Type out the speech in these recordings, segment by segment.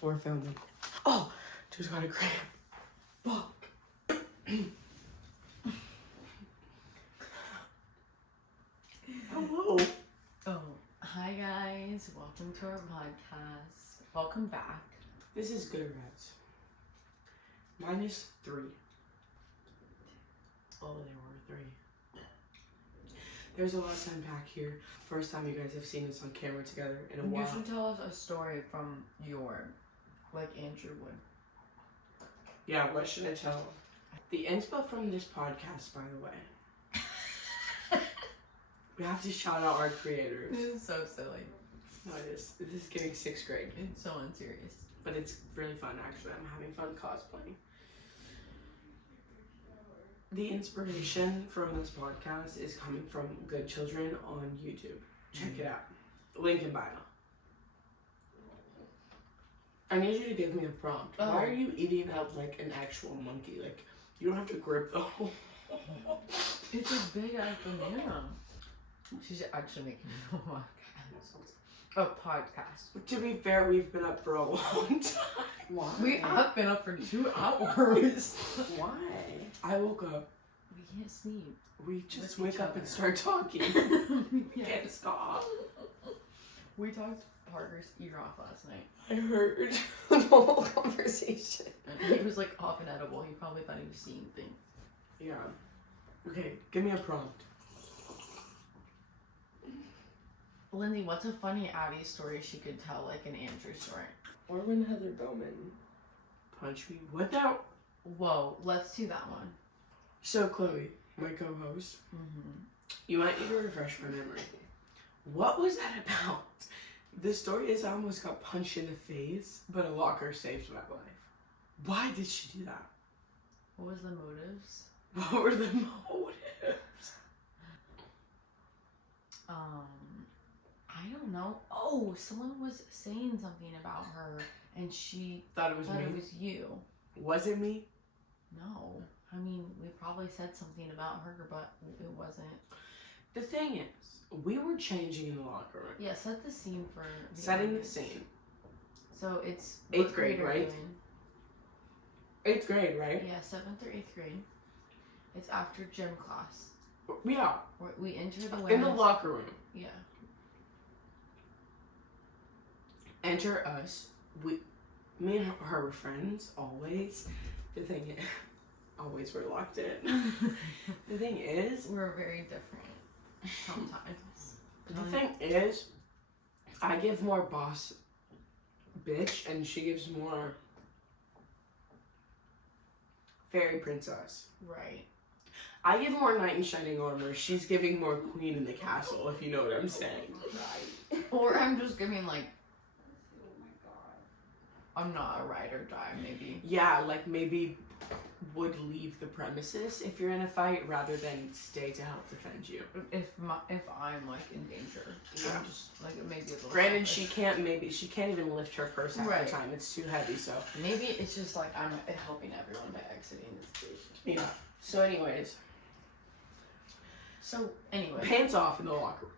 We're filming. Oh, just got a cramp. Fuck. Hello. Oh, hi guys. Welcome to our podcast. Welcome back. This is Good Rats. -3. Oh, there were 3. There's a lot to unpack here. First time you guys have seen us on camera together in a while. You should tell us a story from like Andrew would. Yeah, what should I tell? The inspo from this podcast, by the way. We have to shout out our creators. This is so silly. No, it is. This is getting 6th grade. It's so unserious. But it's really fun, actually. I'm having fun cosplaying. The inspiration from this podcast is coming from Good Children on YouTube. Check it out. Link in bio. I need you to give me a prompt. Oh. Why are you eating out like an actual monkey? Like, you don't have to grip the whole... It's a big ass banana. She's actually making a podcast. To be fair, we've been up for a long time. Why? We have been up for 2 hours. Why? I woke up. We can't sleep. We just With wake each up other. and start talking. Yeah. Can't stop. We talked Parker's ear off last night. I heard the whole conversation. And he was like off and edible. He probably thought he was seeing things. Yeah. Okay, give me a prompt. Lindsay, what's a funny Abby story she could tell, like an Andrew story? Or when Heather Bowman punched me. What the? Whoa, let's do that one. So, Chloe, my co-host, Mm-hmm. you might need to refresh my memory. What was that about? The story is I almost got punched in the face, but a locker saved my life. Why did she do that? What was the motives? What were the motives? I don't know. Oh, someone was saying something about her, and she Thought it was thought me. it was you. Was it me? No, I mean we probably said something about her, but it wasn't. The thing is, we were changing in the locker room. Yeah, set the scene for the Setting the audience. scene. So it's 8th what grade, are right? you 8th grade, right? in? Yeah, 7th or 8th grade. It's after gym class. Yeah. We enter the In women's. the locker room. Yeah. Enter us. Me and her were friends, always. The thing is, always we're locked in. The thing is, We're very different sometimes. the thing is, I give more boss bitch, and she gives more fairy princess. Right. I give more knight in shining armor. She's giving more queen in the castle, if you know what I'm saying. Right. Or I'm just giving like, I'm not a ride or die, maybe. Yeah, like maybe would leave the premises if you're in a fight rather than stay to help defend you. If I'm like in danger, Yeah. I'm just like maybe a little. Granted, selfish. she can't even lift her purse half Right. the time. It's too heavy, so. Maybe it's just like I'm helping everyone by exiting the station. Yeah. So anyways, So anyway, pants off in the locker room.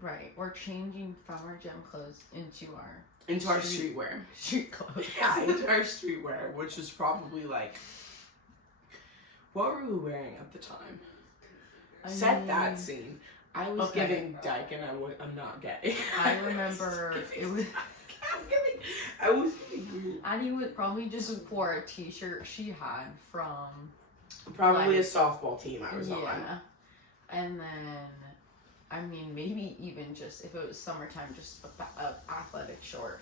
right, we're changing from our gym clothes into our Into our streetwear. street clothes. Yeah, into our streetwear, which was probably like, what were we wearing at the time? Set that scene. I was Okay. giving dyke and I'm not gay. I remember it was. I was giving green. Addie would probably just wore a t-shirt she had from Probably a Like- softball team I was on. yeah, and then I mean maybe even just if it was summertime, just a athletic short.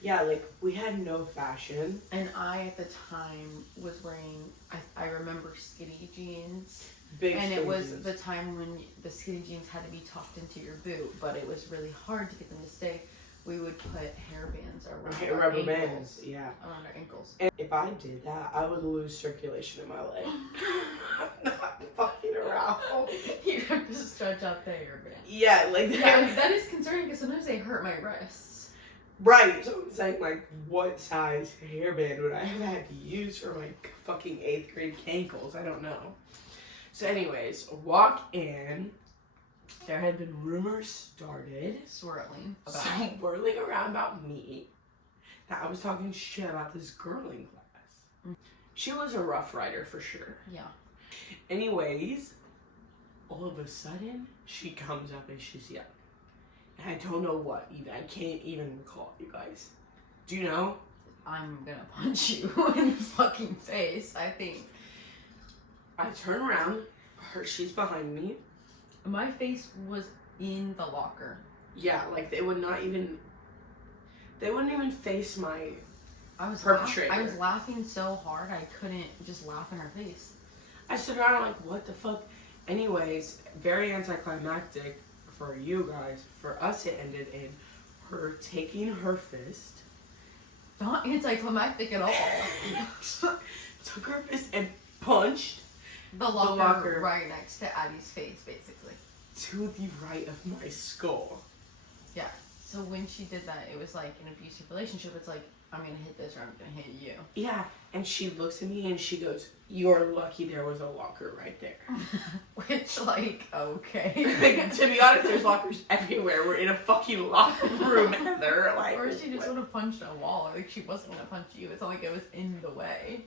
Yeah, like we had no fashion. And I at the time was wearing I remember skinny jeans. Big And it skinny was jeans. the time when the skinny jeans had to be tucked into your boot, but it was really hard to get them to stay. We would put hairbands around Okay, our rubber ankles, bands, yeah. around our ankles. And if I did that, I would lose circulation in my leg. I'm not fucking around. You have to stretch out the hairband. Yeah, like Yeah, that is concerning because sometimes they hurt my wrists. Right, so I'm saying, like, what size hairband would I have had to use for my fucking 8th grade cankles? I don't know. So anyways, walk in. There had been rumors started. Swirling about Swirling around about me. that I was talking shit about this girl in class. She was a rough rider for sure. Yeah. Anyways, all of a sudden, she comes up and she's yelling. And I don't know what even. I can't even recall, you guys. Do you know? I'm gonna punch you in the fucking face, I think. I turn around. She's behind me. My face was in the locker. Yeah, like they wouldn't even face my I was perpetrator. I was laughing so hard I couldn't just laugh in her face. I stood around I'm like, what the fuck? Anyways, very anticlimactic for you guys. For us, it ended in her taking her fist. Not anticlimactic at all. Took her fist and punched The locker right next to Addie's face, basically. to the right of my skull. Yeah. So when she did that, it was like an abusive relationship. It's like, I'm gonna hit this or I'm gonna hit you. Yeah, and she looks at me and she goes, "You're lucky there was a locker right there." Which, like, okay. Like, to be honest, there's lockers everywhere. We're in a fucking locker room, Heather. Like, Or she just what? would have punched a wall. Like, she wasn't gonna punch you. It's not like it was in the way.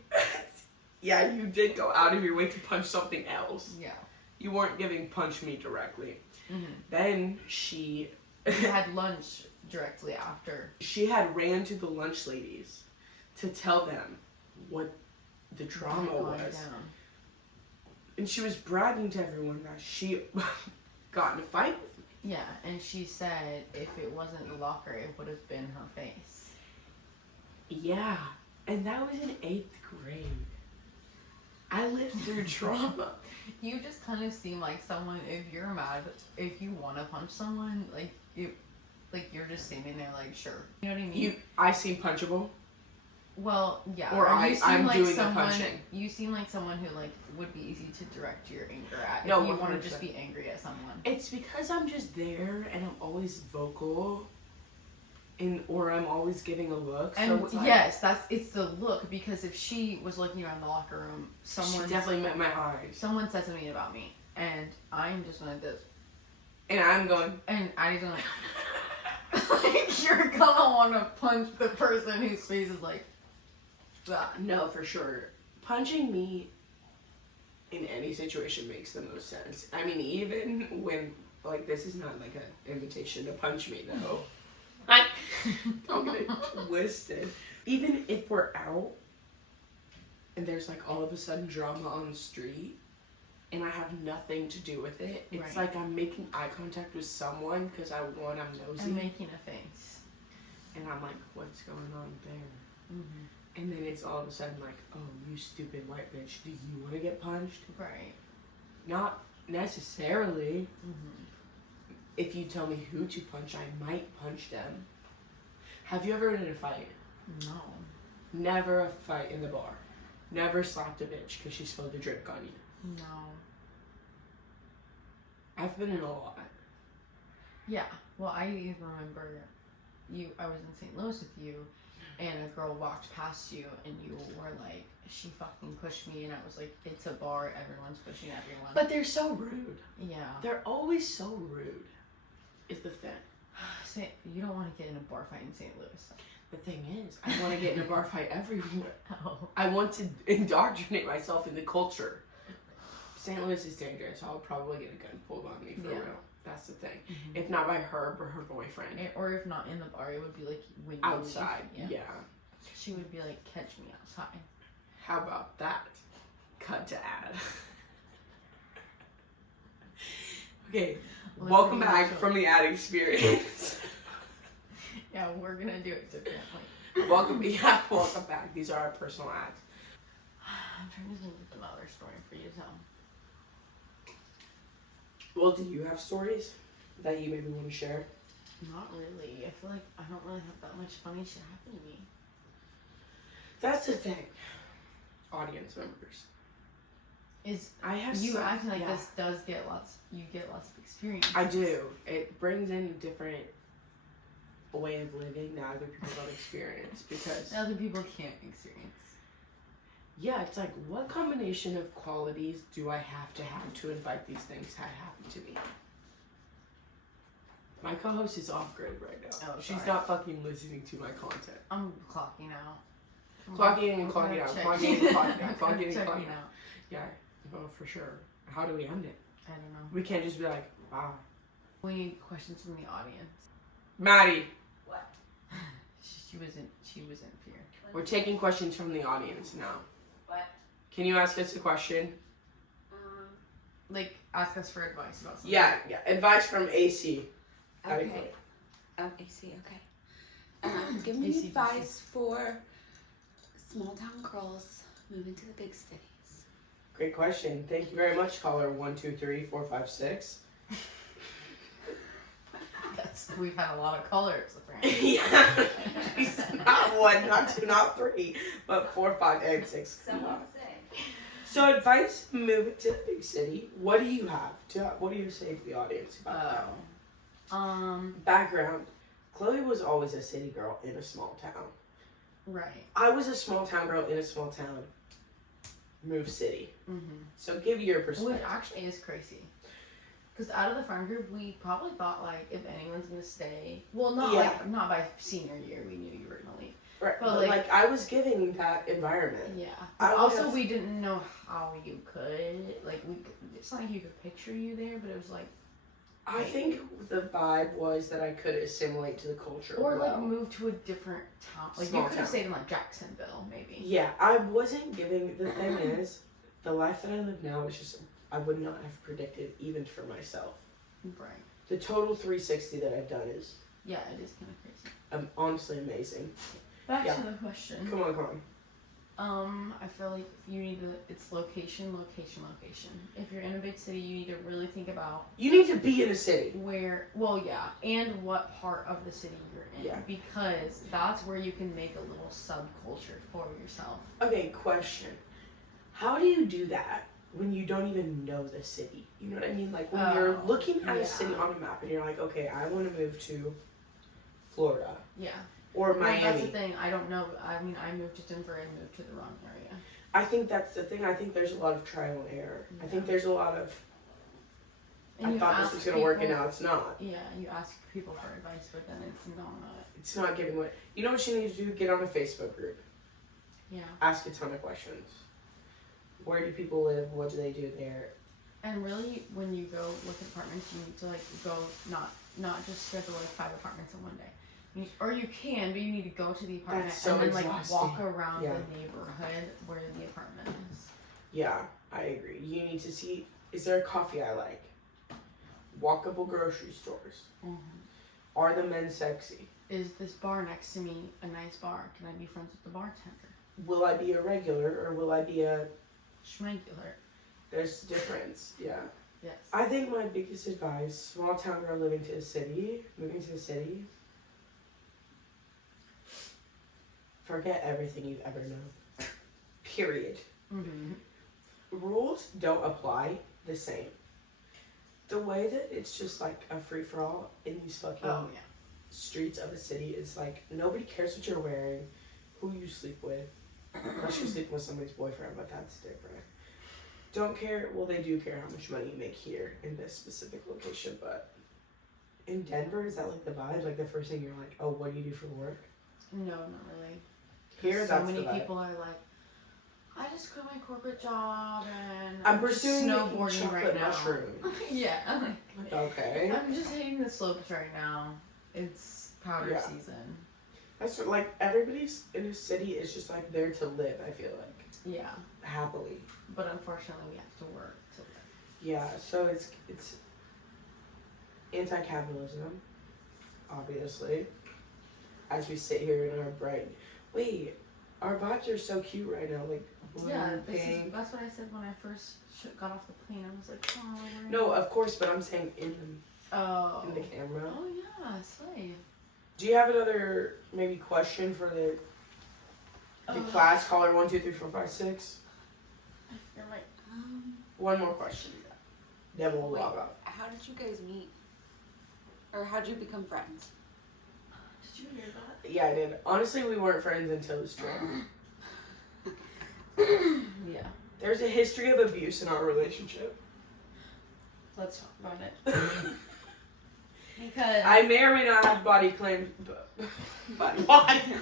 Yeah, you did go out of your way to punch something else. Yeah. You weren't giving punch me directly. Mm-hmm. Then she We had lunch directly after. she had ran to the lunch ladies to tell them what the drama Going was. down. And she was bragging to everyone that she got in a fight with me. Yeah, and she said if it wasn't the locker, it would have been her face. Yeah, and that was in 8th grade. I lived through trauma. You just kind of seem like someone, if you're mad, if you want to punch someone, you're just standing there like, sure. You know what I mean? I seem punchable. Well, yeah. Or you seem I'm like doing the someone, punching. You seem like someone who, like, would be easy to direct your anger at. No, if you want to 100%. just be angry at someone. It's because I'm just there and I'm always vocal. Or I'm always giving a look. And so it's like, yes, it's the look, because if she was looking around the locker room, she someone definitely met my eyes. said something about me, and I'm just like this, And I'm going, and Addie's gonna like, you're gonna want to punch the person whose face is like that. no, for sure. Punching me in any situation makes the most sense. I mean, even when, like, this is not like an invitation to punch me, though. Don't get it twisted. Even if we're out and there's like all of a sudden drama on the street and I have nothing to do with it, it's Right. like I'm making eye contact with someone because I'm nosy. I'm making a face. And I'm like, what's going on there? Mm-hmm. And then it's all of a sudden like, oh, you stupid white bitch, do you want to get punched? Right. Not necessarily. Mm-hmm. If you tell me who to punch, I might punch them. Have you ever been in a fight? No. Never a fight in the bar. Never slapped a bitch because she spilled a drink on you. No. I've been in a lot. Yeah. Well, I even remember I was in St. Louis with you, and a girl walked past you, and you were like, she fucking pushed me, and I was like, it's a bar, everyone's pushing everyone. But they're so rude. Yeah. They're always so rude, is the thing. You don't want to get in a bar fight in St. Louis. The thing is, I want to get in a bar fight everywhere. Oh. I want to indoctrinate myself in the culture. St. Louis is dangerous. I'll probably get a gun pulled on me for real. That's the thing. Mm-hmm. If not by her, but her boyfriend. Or if not in the bar, it would be like when you Outside, leave. yeah. She would be like, catch me outside. How about that? Cut to ad. Okay, Well, welcome pretty back much from the ad experience. Yeah, we're gonna do it differently. welcome back. These are our personal ads. I'm trying to think of another story for you to tell. Well, do you have stories that you maybe want to share? Not really. I feel like I don't really have that much funny shit happen to me. That's the thing. Audience members. I have You some- acting like yeah. this does get lots. You get lots of experience. I do. It brings in a different way of living that other people don't experience because Other people can't experience. yeah, it's like what combination of qualities do I have to invite these things to happen to me? My co-host is off grid right now. Oh, She's sorry. not fucking listening to my content. I'm clocking out. Clocking in and clocking out. Clocking in and clocking out. Clocking in and Checking clocking out. Yeah, well, for sure. How do we end it? I don't know. We can't just be like, wow. We need questions from the audience. Maddie, She was in fear. we're taking questions from the audience now. What? Can you ask us a question? Like, ask us for advice about something. Yeah. Advice from AC. That'd be Okay. great. Oh, AC, okay. Give me AC. advice for small town girls moving to the big cities. Great question. Thank you very much, caller 123-456. We've had a lot of colors, apparently. Yeah. Not 1, not 2, not 3, but 4, 5, and 6. Someone say. So advice, move to the big city. What do you have? What do you say to the audience about that? Background. Chloe was always a city girl in a small town. Right. I was a small town girl in a small town. Move city. Mm-hmm. So give your Which perspective. actually is crazy. Because out of the friend group, we probably thought, like, if anyone's gonna stay, well, not by senior year, we knew you were gonna leave. Right, but, but like- I was giving that environment. Yeah. I But would also, have- we didn't know how you could, like, it's not like you could picture you there, but it was like, I think the vibe was that I could assimilate to the culture. or like well. move to a different town. Like, Small you could have town. stayed in, like, Jacksonville, maybe. Yeah, I wasn't giving. The thing is, the life that I live now is just I would not have predicted even for myself. Right. The total 360 that I've done is Yeah, it is kind of crazy. honestly amazing. Back Yeah. to the question. Come on. I feel like if you need to, it's location. If you're in a big city, you need to really think about You need to be in a city. where, well, yeah, and what part of the city you're in. Yeah. Because that's where you can make a little subculture for yourself. Okay, question. How do you do that when you don't even know the city? You know what I mean? Like when you're Oh, looking at yeah. a city on a map and you're like, okay, I want to move to Florida Yeah. or Well, that's the Miami. thing. I don't know. I mean, I moved to Denver and moved to the wrong area. I think that's the thing. I think there's a lot of trial and error. I think Yeah. there's a lot of, And I you thought this ask was going to work and people- now it's not. Yeah, you ask people for advice, but then it's not. It's not giving what. You know what you need to do? Get on a Facebook group. Yeah. Ask a ton of questions. Where do people live? What do they do there? And really, when you go look at apartments, you need to like go not just schedule like 5 apartments in one day. Or you can, but you need to go to the apartment That's so and then like exhausting. walk around Yeah. the neighborhood where the apartment is. Yeah, I agree. You need to see, is there a coffee I like? Walkable grocery stores. Are the men sexy? Is this bar next to me a nice bar? Can I be friends with the bartender? Will I be a regular or will I be a, Schmegular. there's a difference, yeah. Yes. I think my biggest advice, small town girl moving to the city, forget everything you've ever known. Period. Mm-hmm. Rules don't apply the same. The way that it's just like a free for all in these fucking Oh yeah. streets of a city is like nobody cares what you're wearing, who you sleep with, unless you're sleeping with somebody's boyfriend, but that's different. Don't care. Well, they do care how much money you make here in this specific location, but in Denver, is that like the vibe? Like the first thing you're like, oh, what do you do for work? No, not really. Here, so that's many the vibe. people are like, I just quit my corporate job and I'm just pursuing making snowboarding chocolate right now. mushroom. Yeah. Like, okay. I'm just hitting the slopes right now. It's powder Yeah. season. That's what, like everybody's in a city is just like there to live. I feel like Yeah. happily. But unfortunately, we have to work to live. Yeah. So it's anti-capitalism, obviously. As we sit here in our bright, wait, our vibes are so cute right now. Like blue, Yeah, pink. that's what I said when I first got off the plane. I was like, oh, we're No, of course, but I'm saying in Oh. the camera. Oh yeah, slay. Do you have another maybe question for the class? Caller 123-456. You're like, One more question. Then we'll Wait. log off. How did you guys meet? Or how did you become friends? did you hear that? Yeah, I did. Honestly, we weren't friends until this trip. Yeah. There's a history of abuse in our relationship. Let's talk about it. Because I may or may not have body clam. Body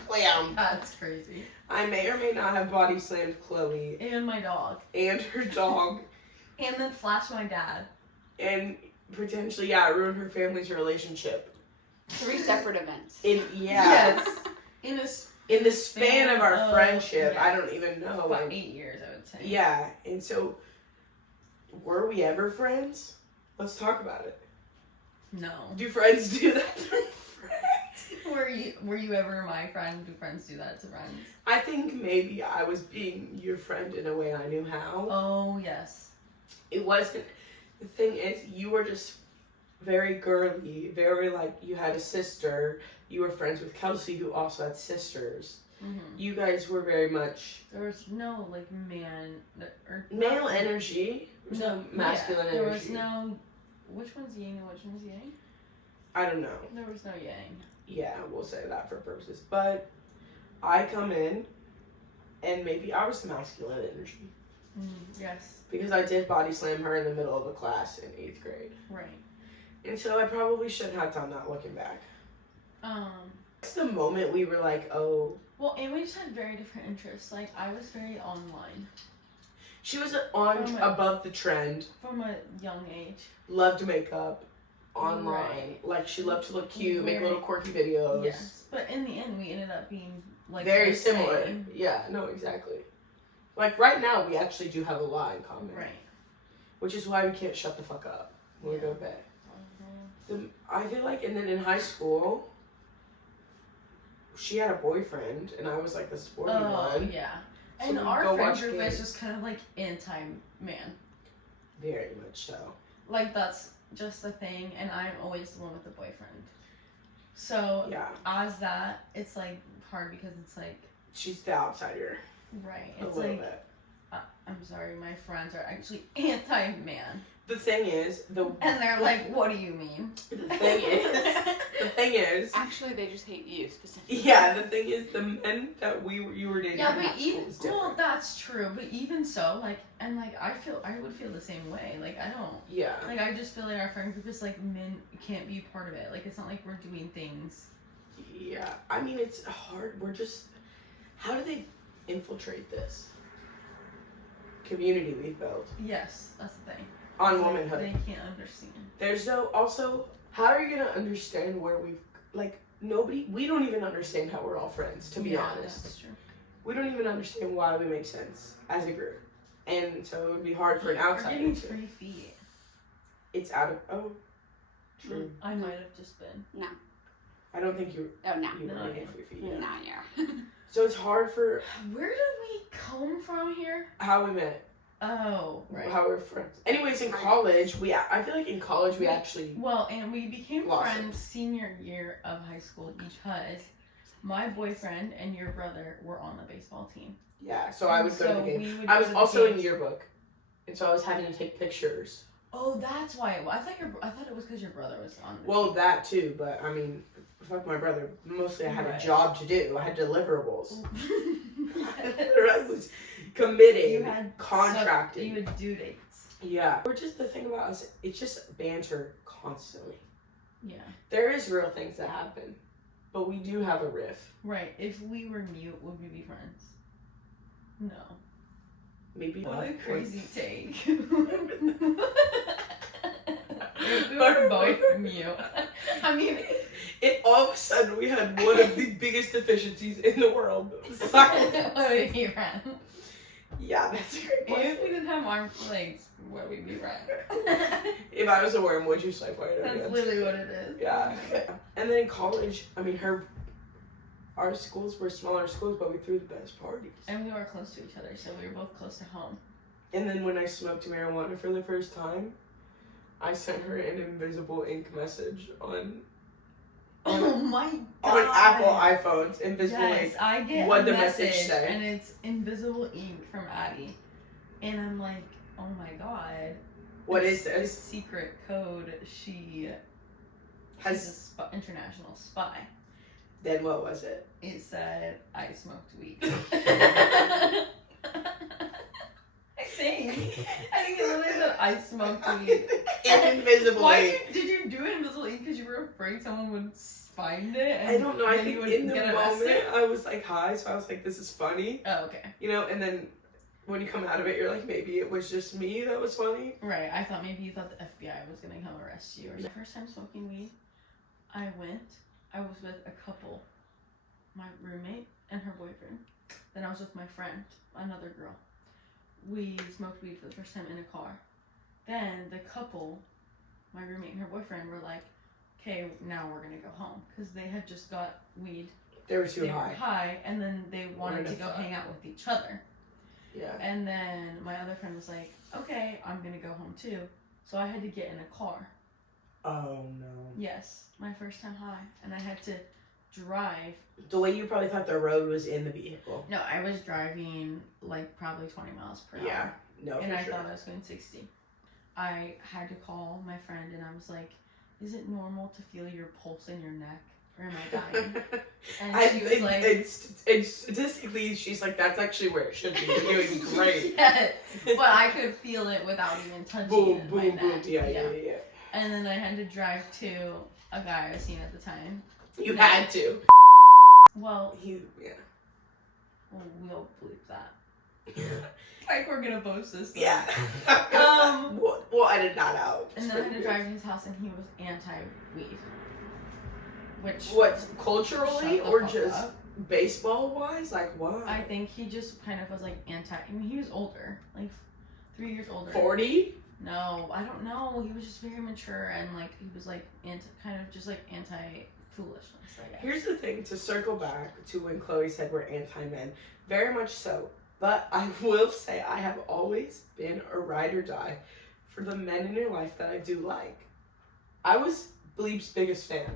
clam. that's crazy. I may or may not have body slammed Chloe And my dog. and her dog, And then flash my dad. and potentially, ruin her family's relationship. 3 separate events. Yes. In the span of our friendship, yes. I don't even know. About And, 8 years, I would say. yeah, and so, were we ever friends? Let's talk about it. No. Do friends do that to friends? Were you ever my friend? Do friends do that to friends? I think maybe I was being your friend in a way I knew how. Oh, yes. It wasn't. The thing is, you were just very girly, very like you had a sister. You were friends with Kelsey, who also had sisters. Mm-hmm. You guys were very much There was no, like, male energy. There was no masculine energy. There was no... Which one's yin and which one's yang? I don't know. There was no yang. Yeah, we'll say that for purposes. But I come in, and maybe I was the masculine energy. Yes. Because I did body slam her in the middle of a class in 8th grade. Right. And so I probably shouldn't have done that looking back. It's the moment we were like, oh. Well, and we just had very different interests. Like, I was very online. She was above the trend. From a young age. Loved makeup. Online. Right. Like, she loved to look cute, make Very- little quirky videos. Yes. But in the end, we ended up being, like, Very the similar. same. Yeah, no, exactly. Like, right now, we actually do have a lot in common. Right. Which is why we can't shut the fuck up when we go to bed. I feel like, and then in high school, she had a boyfriend, and I was like the sporty one. Oh, yeah. So And we'd our go friend watch group games. is just kind of like anti-man. Very much so. Like, that's just the thing, and I'm always the one with the boyfriend. So, Yeah. as that, it's like hard because it's like, She's the outsider. right. A It's little like, bit. I'm sorry, my friends are actually anti-man. The thing is, And they're like, what do you mean? the thing is, Actually, they just hate you specifically. yeah, the thing is, the men that you were dating Yeah, in but high school even, was different. well, that's true, but even so, like, and like, I would feel the same way. Like, I don't, Yeah. like, I just feel like our friend group is like, men can't be part of it. Like, it's not like we're doing things. Yeah. I mean, it's hard. We're just, how do they infiltrate this community we've built Yes, that's the thing. on Like, womanhood? they can't understand. There's no, also, how are you going to understand where we've, like, we don't even understand how we're all friends, to be honest. That's true. We don't even understand why we make sense as a group. And so it would be hard for an We're outsider getting to. 3 feet. It's out of, true. I might have just been. No. I don't think you Oh, no. were No, getting okay. 3 feet. Yeah. No, yeah. So it's hard for Where did we come from here? how we met, Oh, right. how we're friends. Anyways, in college, I feel like in college we actually, Well, and we became Blossomed. friends senior year of high school because my boyfriend and your brother were on the baseball team. yeah, so I would go to the game. we would I go was to the also in games. yearbook. And so I was having to take pictures. Oh, that's why. I thought it was because your brother was on. The Well, team. that too, but I mean, fuck my brother. Mostly I had Right. a job to do. I had deliverables. you I was committed, had contracted. You had due dates. Yeah. Or just the thing about us, it's just banter constantly. Yeah. There is real things that happen, but we do have a riff. Right. If we were mute, would we be friends? No. Maybe What a not. crazy take. If we were both mute. I mean, If all of a sudden we had one of the biggest deficiencies in the world, silence. what would we be friends? Yeah, that's a great question. If we didn't have arms and legs, would we be friends? If I was a worm, would you swipe right? That's literally what it is. Yeah. And then in college, I mean, our schools were smaller schools, but we threw the best parties. And we were close to each other, so we were both close to home. And then when I smoked marijuana for the first time, I sent her an invisible ink message on Oh my god. on Apple iPhones. Invisible Yes, ink. I get What'd a the message message say? and it's invisible ink from Addie. And I'm like, oh my god. What It's is a this? secret code. She's Has a international spy. then what was it? It said I smoked weed. I think it literally said I smoked weed. Invisible Why ink. did you do invisible funny because you were afraid someone would find it. And I don't know. I then you think would in the get moment arrested. I was like high, so I was like, "This is funny," Oh, okay. you know. And then when you come out of it, you're like, maybe it was just me that was funny. Right. I thought maybe you thought the FBI was gonna come arrest you. Or the first time smoking weed, I was with a couple, my roommate and her boyfriend. Then I was with my friend, another girl. We smoked weed for the first time in a car. Then the couple, my roommate and her boyfriend, were like, "Okay, now we're gonna go home," because they had just got weed. They were too They high. were high, and then they wanted to go hang out with each other. Yeah. And then my other friend was like, "Okay, I'm gonna go home too." So I had to get in a car. Oh no. Yes, my first time high, and I had to drive. The way you probably thought the road was in the vehicle. No, I was driving like probably 20 miles per hour. Yeah. No. And for I sure. thought I was going 60. I had to call my friend, and I was like, "Is it normal to feel your pulse in your neck, or am I dying?" And she was like, and statistically, she's like, that's actually where it should be. You're doing great. Yeah, but I could feel it without even touching Boom, it. boom, my boom. neck. Yeah. And then I had to drive to a guy I was seeing at the time. You had to. Well, Yeah. we'll bleep that. Like we're gonna post this. Thing. Yeah. We'll edit that out. And then I had to drive to his house, and he was anti-weed. Which What, culturally shut the or fuck just up. baseball wise? Like what? I think he just kind of was like anti. I mean, he was older, like 3 years older. 40? No, I don't know. He was just very mature, and like he was like kind of just like anti-foolishness. I guess. Here's the thing, to circle back to when Chloe said we're anti-men. Very much so. But I will say I have always been a ride or die for the men in your life that I do like. I was Bleep's biggest fan.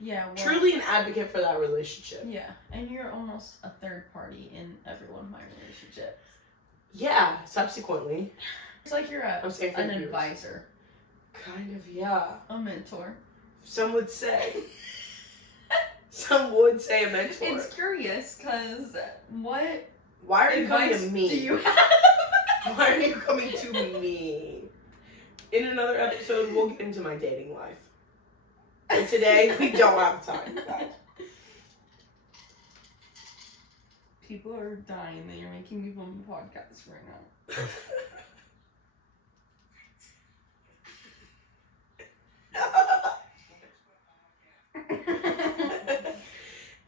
Yeah. Well, Truly an advocate for that relationship. Yeah, and you're almost a third party in every one of my relationships. Yeah, subsequently. It's like you're I'm saying for an years. advisor, Kind of, yeah. a mentor. Some would say. Some would say a mentor. It's curious, because what Why are you coming advice to me? do you have? Why are you coming to me? In another episode, we'll get into my dating life. But today, we don't have time for that. People are dying that you're making me film a podcast right now.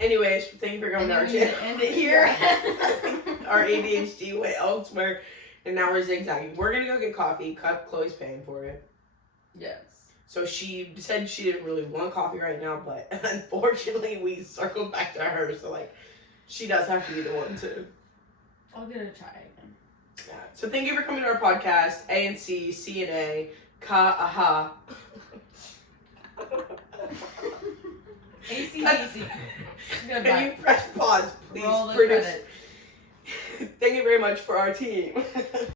Anyways, thank you for coming to our And then we channel. end it here. Our ADHD went elsewhere, and now we're zigzagging. We're gonna go get coffee. Chloe's paying for it. Yes. So she said she didn't really want coffee right now, but unfortunately we circled back to her. So like, she does have to be the one to. I'll get a chai again. Yeah. So thank you for coming to our podcast. A and C, C and A, Ka aha. ACDC. Can Goodbye. you press pause, please? Roll the Produce- credits. Thank you very much for our team.